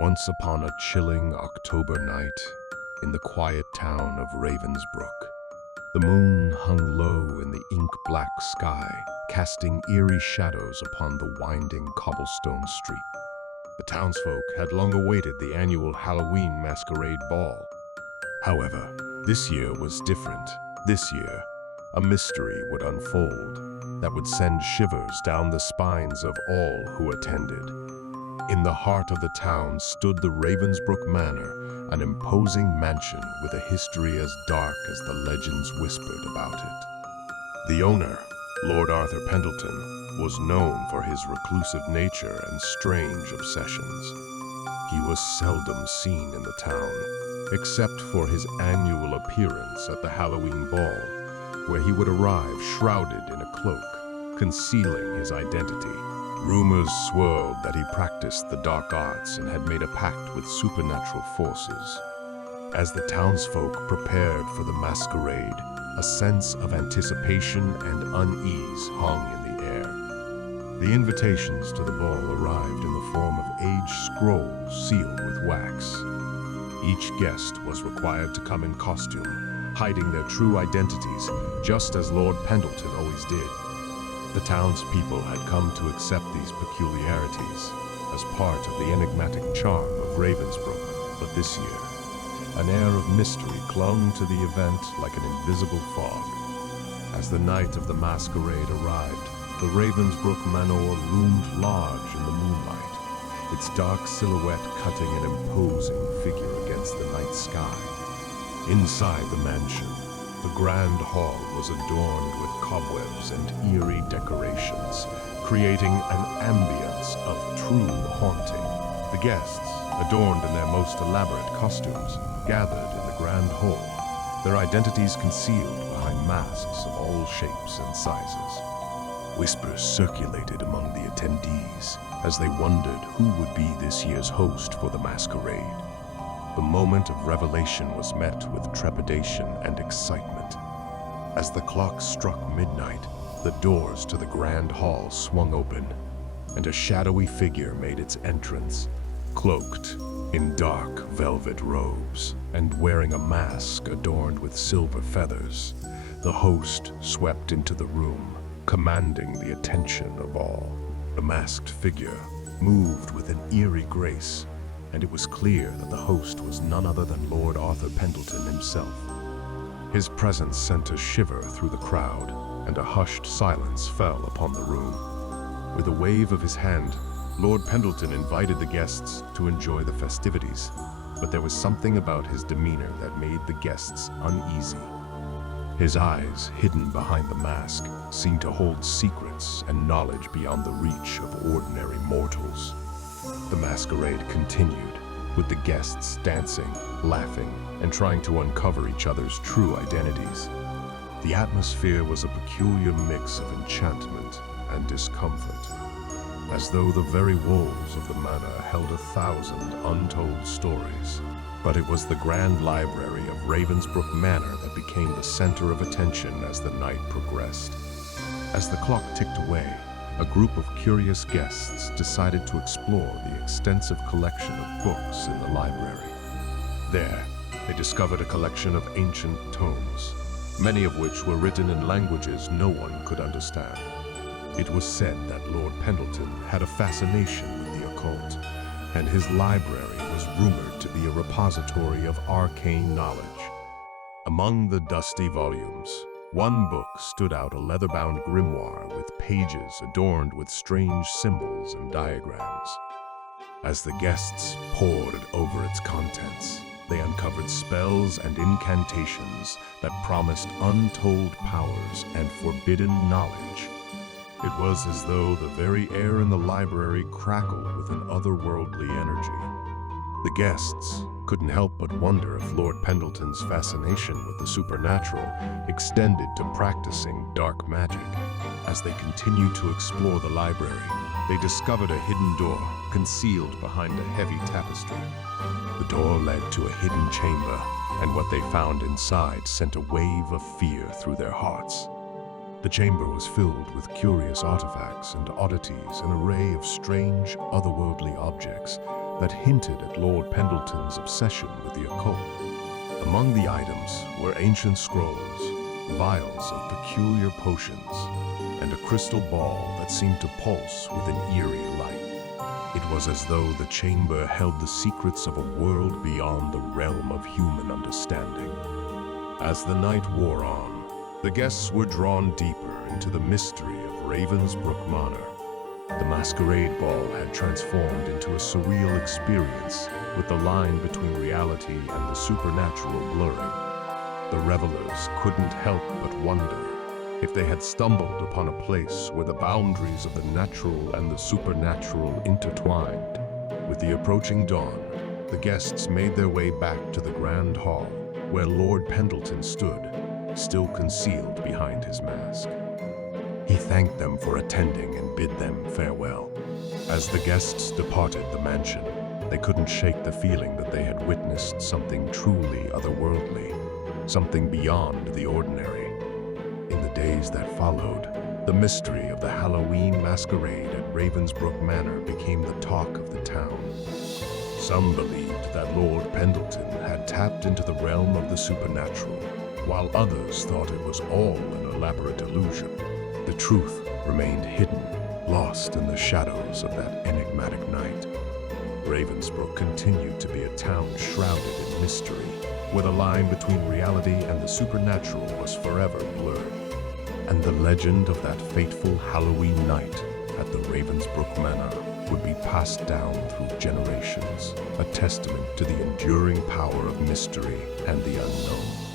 Once upon a chilling October night, in the quiet town of Ravensbrook, the moon hung low in the ink-black sky, casting eerie shadows upon the winding cobblestone street. The townsfolk had long awaited the annual Halloween masquerade ball. However, this year was different. This year, a mystery would unfold that would send shivers down the spines of all who attended. In the heart of the town stood the Ravensbrook Manor, an imposing mansion with a history as dark as the legends whispered about it. The owner, Lord Arthur Pendleton, was known for his reclusive nature and strange obsessions. He was seldom seen in the town, except for his annual appearance at the Halloween ball, where he would arrive shrouded in a cloak, concealing his identity. Rumors swirled that he practiced the dark arts and had made a pact with supernatural forces. As the townsfolk prepared for the masquerade, a sense of anticipation and unease hung in the air. The invitations to the ball arrived in the form of aged scrolls sealed with wax. Each guest was required to come in costume, hiding their true identities, just as Lord Pendleton always did. The townspeople had come to accept these peculiarities as part of the enigmatic charm of Ravensbrook, but this year, an air of mystery clung to the event like an invisible fog. As the night of the masquerade arrived, the Ravensbrook Manor loomed large in the moonlight, its dark silhouette cutting an imposing figure against the night sky. Inside the mansion, the grand hall was adorned with cobwebs and eerie decorations, creating an ambience of true haunting. The guests, adorned in their most elaborate costumes, gathered in the grand hall, their identities concealed behind masks of all shapes and sizes. Whispers circulated among the attendees as they wondered who would be this year's host for the masquerade. The moment of revelation was met with trepidation and excitement. As the clock struck midnight, the doors to the grand hall swung open, and a shadowy figure made its entrance, cloaked in dark velvet robes and wearing a mask adorned with silver feathers. The host swept into the room, commanding the attention of all. The masked figure moved with an eerie grace, and it was clear that the host was none other than Lord Arthur Pendleton himself. His presence sent a shiver through the crowd, and a hushed silence fell upon the room. With a wave of his hand, Lord Pendleton invited the guests to enjoy the festivities, but there was something about his demeanor that made the guests uneasy. His eyes, hidden behind the mask, seemed to hold secrets and knowledge beyond the reach of ordinary mortals. The masquerade continued, with the guests dancing, laughing, and trying to uncover each other's true identities. The atmosphere was a peculiar mix of enchantment and discomfort, as though the very walls of the manor held 1,000 untold stories. But it was the grand library of Ravensbrook Manor that became the center of attention as the night progressed. As the clock ticked away, a group of curious guests decided to explore the extensive collection of books in the library. There, they discovered a collection of ancient tomes, many of which were written in languages no one could understand. It was said that Lord Pendleton had a fascination with the occult, and his library was rumored to be a repository of arcane knowledge. Among the dusty volumes, one book stood out, a leather-bound grimoire with pages adorned with strange symbols and diagrams. As the guests pored over its contents, they uncovered spells and incantations that promised untold powers and forbidden knowledge. It was as though the very air in the library crackled with an otherworldly energy. The guests couldn't help but wonder if Lord Pendleton's fascination with the supernatural extended to practicing dark magic. As they continued to explore the library, they discovered a hidden door concealed behind a heavy tapestry. The door led to a hidden chamber, and what they found inside sent a wave of fear through their hearts. The chamber was filled with curious artifacts and oddities, an array of strange, otherworldly objects that hinted at Lord Pendleton's obsession with the occult. Among the items were ancient scrolls, vials of peculiar potions, and a crystal ball that seemed to pulse with an eerie light. It was as though the chamber held the secrets of a world beyond the realm of human understanding. As the night wore on, the guests were drawn deeper into the mystery of Ravensbrook Manor. The masquerade ball had transformed into a surreal experience, with the line between reality and the supernatural blurring. The revelers couldn't help but wonder if they had stumbled upon a place where the boundaries of the natural and the supernatural intertwined. With the approaching dawn, the guests made their way back to the grand hall, where Lord Pendleton stood, still concealed behind his mask. He thanked them for attending and bid them farewell. As the guests departed the mansion, they couldn't shake the feeling that they had witnessed something truly otherworldly, something beyond the ordinary. In the days that followed, the mystery of the Halloween masquerade at Ravensbrook Manor became the talk of the town. Some believed that Lord Pendleton had tapped into the realm of the supernatural, while others thought it was all an elaborate illusion. The truth remained hidden, lost in the shadows of that enigmatic night. Ravensbrook continued to be a town shrouded in mystery, where the line between reality and the supernatural was forever blurred. And the legend of that fateful Halloween night at the Ravensbrook Manor would be passed down through generations, a testament to the enduring power of mystery and the unknown.